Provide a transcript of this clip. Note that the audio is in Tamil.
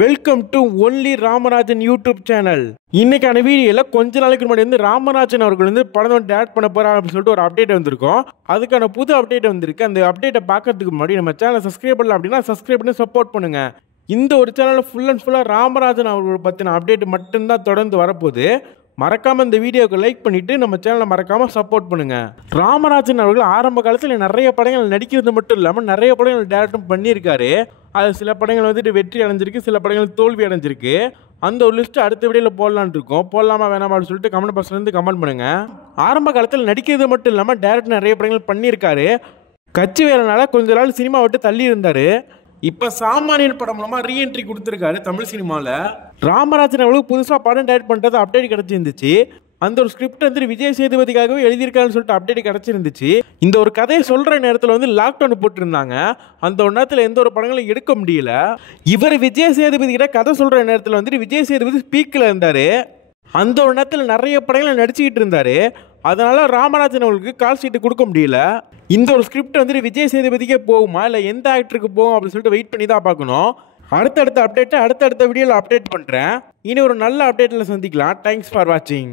Welcome to only Ramarajan YouTube channel. இன்னைக்கான வீடியோல கொஞ்ச நாளைக்கு முன்னாடி வந்து ராமராஜன் அவர்கள் வந்து படம் வந்து டேரக்ட் பண்ண போறாங்க அப்படின்னு சொல்லிட்டு ஒரு அப்டேட் வந்திருக்கும். அதுக்கான புது அப்டேட் வந்திருக்கு. அந்த அப்டேட்டை பார்க்கறதுக்கு முன்னாடி நம்ம சேனலை சப்ஸ்கிரைப் பண்ணலாம் அப்படின்னா சப்ஸ்கிரைப் பண்ணி சப்போர்ட் பண்ணுங்க. இந்த ஒரு சேனலில் ஃபுல் அண்ட் ஃபுல்லாக ராமராஜன் அவர்கள் பற்றின அப்டேட் மட்டும்தான் தொடர்ந்து வரப்போகுது. மறக்காம இந்த வீடியோக்கு லைக் பண்ணிட்டு நம்ம சேனலை மறக்காம சப்போர்ட் பண்ணுங்க. ராமராஜன் அவர்கள் ஆரம்ப காலத்தில் நிறைய படங்கள் நடிக்கிறது மட்டும் இல்லாமல் நிறைய படங்கள் டேரக்டும் பண்ணியிருக்காரு. அது சில படங்கள் வந்துட்டு வெற்றி அடைஞ்சிருக்கு, சில படங்கள் தோல்வி அடைஞ்சிருக்கு. அந்த ஒரு லிஸ்ட் அடுத்த வீடியோவில் போடலான்னு இருக்கோம். போடலாமா வேணாமான்னு சொல்லிட்டு கமெண்ட் பாக்ஸ்ல இருந்து கமெண்ட் பண்ணுங்க. ஆரம்ப காலத்தில் நடிக்கிறது மட்டும் இல்லாமல் டேரக்ட் நிறைய படங்கள் பண்ணியிருக்காரு. கட்சி வேலைனால கொஞ்ச நாள் சினிமா விட்டு தள்ளி இருந்தாரு. இப்போ சாமானியன் படம் மூலமா ரீஎன்ட்ரி கொடுத்துருக்காரு தமிழ் சினிமாவில். ராமராஜன் அவர்களுக்கு புதுசாக படம் டைரக்ட் பண்ணுறது அப்டேட் கிடச்சிருந்துச்சு. அந்த ஒரு ஸ்கிரிப்ட் வந்து விஜய் சேதுபதிக்காகவே எழுதியிருக்காருன்னு சொல்லிட்டு அப்டேட் கிடச்சிருந்துச்சு. இந்த ஒரு கதையை சொல்கிற நேரத்தில் வந்து லாக்டவுன் போட்டிருந்தாங்க. அந்த ஒரு நேரத்தில் எந்த ஒரு படங்களும் எடுக்க முடியல. இவர் விஜய் சேதுபதி கிட்ட கதை சொல்கிற நேரத்தில் வந்துட்டு விஜய் சேதுபதி ஸ்பீக்கில் இருந்தார். அந்த ஒரு நேரத்தில் நிறைய படங்களை நடிச்சுக்கிட்டு இருந்தார். அதனால ராமராஜன் அவர்களுக்கு கால் ஷீட்டு கொடுக்க முடியல. இந்த ஒரு ஸ்கிரிப்ட் வந்துட்டு விஜய் சேதுபதிக்கே போகுமா இல்லை எந்த ஆக்டருக்கு போகும் அப்படின்னு சொல்லிட்டு வெயிட் பண்ணி தான் பார்க்கணும். அடுத்தடுத்த அப்டேட்டை அடுத்தடுத்த வீடியோவில் அப்டேட் பண்ணுறேன். இனி ஒரு நல்ல அப்டேட்டில் சந்திக்கலாம். தேங்க்ஸ் ஃபார் வாட்சிங்.